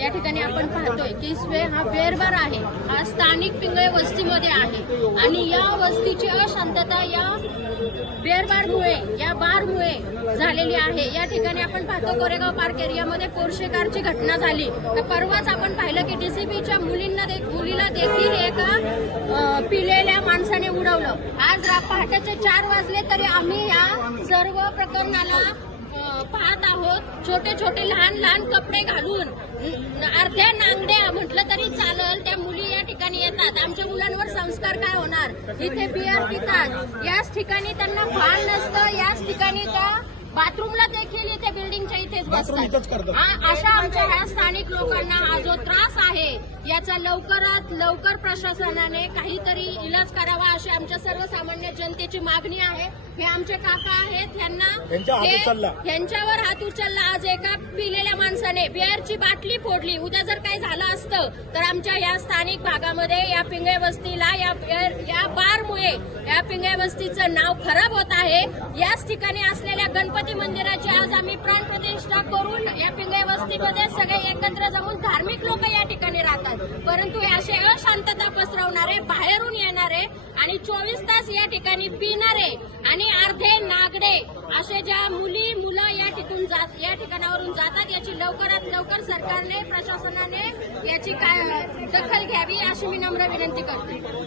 या ठिकाणी आपण पाहतोय की स्वे हा बेरबार आहे. हा स्थानिक पिंगळे वस्तीमध्ये आहे. आणि या वस्तीची अशांतता या बेरबारमुळे या बारमुळे झालेली आहे. या ठिकाणी आपण पाहतो कोरेगाव पार्क एरियामध्ये कोरशेकारची घटना झाली. तर परवाच आपण पाहिलं की डीसीपीच्या मुलींना दे- मुलीला देखील एका पिलेल्या माणसाने उडवलं. आज रा- पहाटेचे चार वाजले तरी आम्ही या सर्व प्रकरणाला अं, पाहत छोटे छोटे लहान लहान कपडे घालून अर्ध्या नांगड्या म्हटलं तरी चालल त्या मुली या ठिकाणी येतात. आमच्या मुलांवर संस्कार काय होणार? इथे बियर पितात. याच ठिकाणी त्यांना भान नसतं याच ठिकाणी त्या बाथरूमला देखील इथे बिल्डिंगच्या इथेच बसतात. अशा आमच्या ह्या स्थानिक लोकांना हा जो त्रास आहे याचा लवकरात लवकर प्रशासनाने काहीतरी इलाज अशी आमच्या सर्वसामान्य जनतेची मागणी आहे. हे आमचे काका आहेत यांना. यांच्यावर हात उचलला. आज एका पिलेल्या माणसाने बिअरची बाटली फोडली. उद्या जर काही झालं असतं तर आमच्या या स्थानिक भागामध्ये या पिंगळे वस्तीला या या बारमुळे या पिंगळे वस्तीचं नाव खराब होत आहे. याच ठिकाणी असलेल्या गणपती मंदिराची आज आम्ही प्राण प्रतिष्ठा करून या पिंगळे वस्तीमध्ये सगळे एकत्र जमून धार्मिक लोक या ठिकाणी राहतात. परंतु हे असे अशांतता पसरवणारे बाहेरून येणारे आणि चोवीस तास या ठिकाणी पिणारे आणि अर्धे नागडे असे ज्या मुली मुलं या ठिकून जात या ठिकाणावरून जातात याची लवकरात लवकर सरकारने प्रशासनाने याची काय दखल घ्यावी अशी मी नम्र विनंती करते.